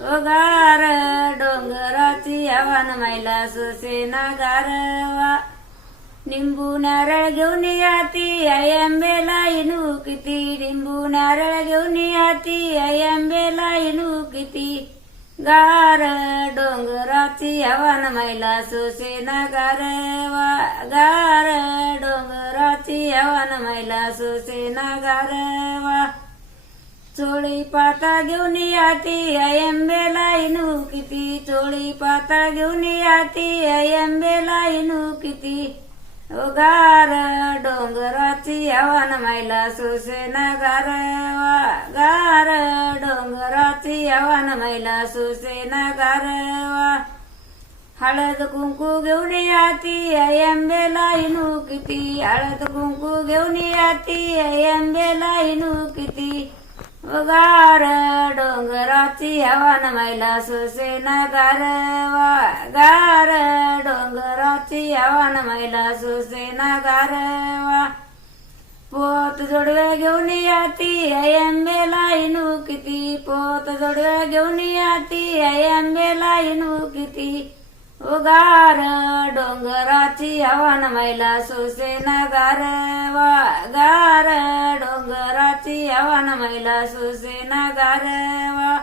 गार डोंगराची आव्हान मैला सुसेना गारवा निंबू नारळ घेऊन याती आई आंबेला इनू किती निंबू नारळ घेऊन याती आई आंबेला इनू किती गार डोंगराची आव्हान मैला सुसेना गारवा गार डोंगराची आव्हान मैला सुसेना गारवा चोळी पाता घेऊन याती आई आंबेला इनू किती चोळी पाता घेऊन याती आई आंबेला इनू किती गार डोंगराची आव्हान मैला सुसेना गारवा गार डोंगराची आव्हान मैला सुसेना गारवा हळद कुंकू घेऊन याती आई आंबेला इनू किती हळद कुंकू घेऊन याती आई आंबेला इनू किती गार डोंगराची आव्हान मैला सुसेना गारवा गार डोंगराची आव्हान मैला सुसेना गारवा पोत जोडव्या घेऊन याती आई आंबेला इनू किती पोत जोडव्या घेऊन याती आई आंबेला इनू किती गार डोंगराची आव्हान मैला सुसेना गारवा गार डोंगराची आव्हान मैला सुसेना गारवा